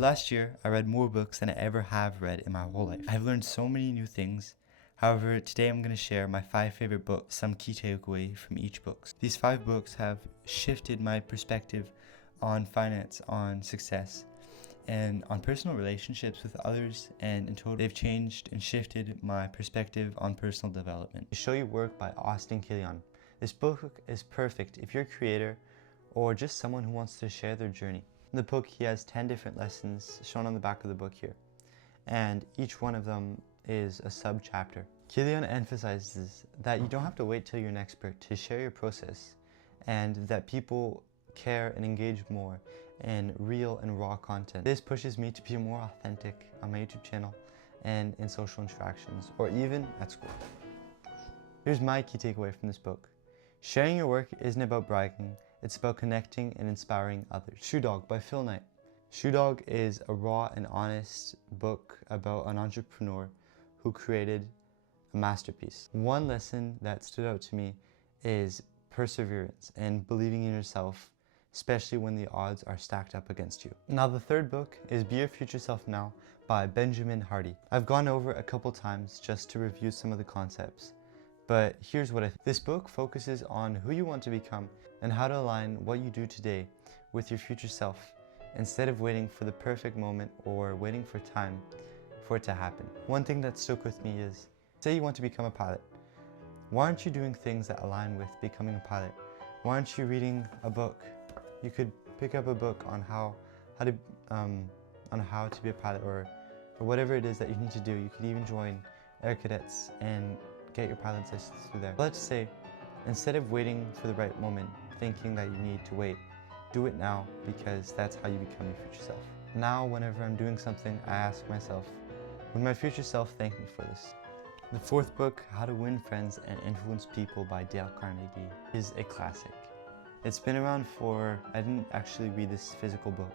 last year, I read more books than I ever have read in my whole life. I've learned so many new things. However, today I'm going to share my 5 favorite books, some key takeaway from each book. These 5 books have shifted my perspective on finance, on success, and on personal relationships with others, and in total, they've changed and shifted my perspective on personal development. To Show You Work by Austin Kleon. This book is perfect if you're a creator or just someone who wants to share their journey. In the book, he has 10 different lessons shown on the back of the book here, and each one of them is a sub-chapter. Kleon emphasizes that you don't have to wait till you're an expert to share your process, and that people care and engage more in real and raw content. This pushes me to be more authentic on my YouTube channel and in social interactions, or even at school. Here's my key takeaway from this book. Sharing your work isn't about bragging, it's about connecting and inspiring others. Shoe Dog by Phil Knight. Shoe Dog is a raw and honest book about an entrepreneur who created a masterpiece. One lesson that stood out to me is perseverance and believing in yourself, especially when the odds are stacked up against you. Now the third book is Be Your Future Self Now by Benjamin Hardy. I've gone over a couple times just to review some of the concepts, but here's what I think. This book focuses on who you want to become and how to align what you do today with your future self, instead of waiting for the perfect moment or waiting for time for it to happen. One thing that stuck with me is, say you want to become a pilot. Why aren't you doing things that align with becoming a pilot? Why aren't you reading a book? You could pick up a book on how to be a pilot, or whatever it is that you need to do. You could even join Air Cadets and get your pilot's license through there. Let's say, instead of waiting for the right moment, thinking that you need to wait, do it now, because that's how you become your future self. Now, whenever I'm doing something, I ask myself, would my future self thank me for this? The fourth book, How to Win Friends and Influence People by Dale Carnegie, is a classic. It's been around I didn't actually read this physical book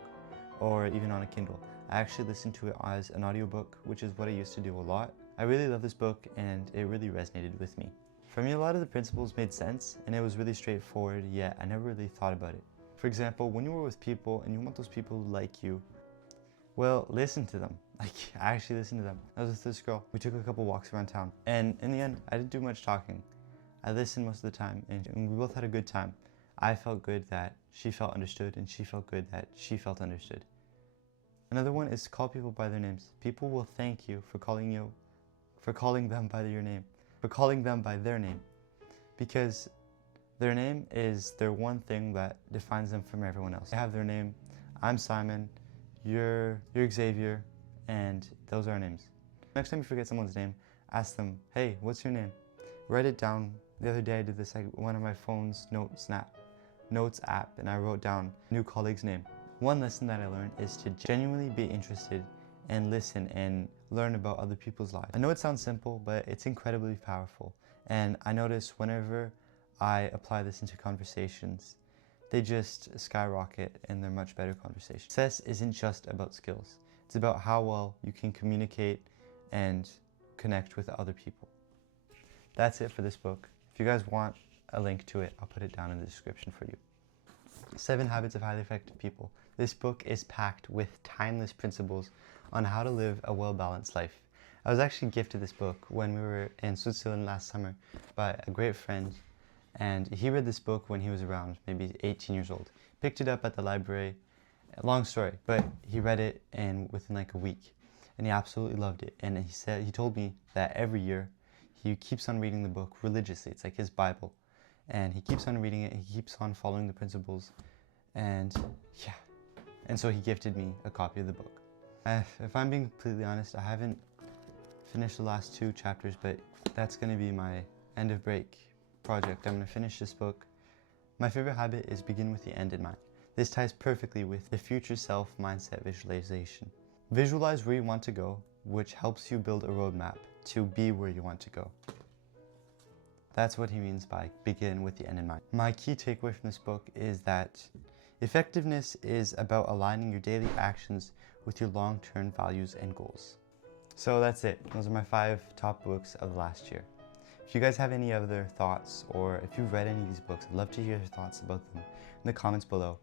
or even on a Kindle. I actually listened to it as an audiobook, which is what I used to do a lot. I really love this book and it really resonated with me. For me, a lot of the principles made sense and it was really straightforward, yet I never really thought about it. For example, when you were with people and you want those people to like you, well, listen to them. Like, I actually listened to them. I was with this girl. We took a couple walks around town, and in the end, I didn't do much talking. I listened most of the time, and we both had a good time. I felt good that she felt understood, and she felt good that she felt understood. Another one is to call people by their names. People will thank you for calling them by their name, because their name is their one thing that defines them from everyone else. They have their name. I'm Simon. You're Xavier, and those are our names. Next time you forget someone's name, ask them, hey, what's your name? Write it down. The other day I did this, like, one of my phone's notes app, and I wrote down a new colleague's name. One lesson that I learned is to genuinely be interested and listen and learn about other people's lives. I know it sounds simple, but it's incredibly powerful. And I notice whenever I apply this into conversations, they just skyrocket and they're much better conversations. Success isn't just about skills. It's about how well you can communicate and connect with other people. That's it for this book. If you guys want a link to it, I'll put it down in the description for you. 7 Habits of Highly Effective People. This book is packed with timeless principles on how to live a well-balanced life. I was actually gifted this book when we were in Switzerland last summer by a great friend, and he read this book when he was around maybe 18 years old. Picked it up at the library. Long story, but he read it within like a week, and he absolutely loved it. And he told me that every year he keeps on reading the book religiously. It's like his Bible, and he keeps on reading it. He keeps on following the principles, and yeah. And so he gifted me a copy of the book. If I'm being completely honest, I haven't finished the last 2 chapters, but that's going to be my end of break project. I'm going to finish this book. My favorite habit is begin with the end in mind. This ties perfectly with the future self mindset visualization. Visualize where you want to go, which helps you build a roadmap to be where you want to go. That's what he means by begin with the end in mind. My key takeaway from this book is that effectiveness is about aligning your daily actions with your long-term values and goals. So that's it. Those are my 5 top books of last year. If you guys have any other thoughts, or if you've read any of these books, I'd love to hear your thoughts about them in the comments below.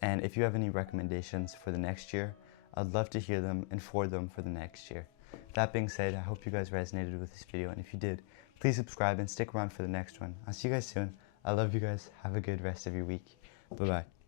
And if you have any recommendations for the next year, I'd love to hear them and for them for the next year. That being said, I hope you guys resonated with this video, and if you did, please subscribe and stick around for the next one. I'll see you guys soon. I love you guys. Have a good rest of your week. Bye-bye.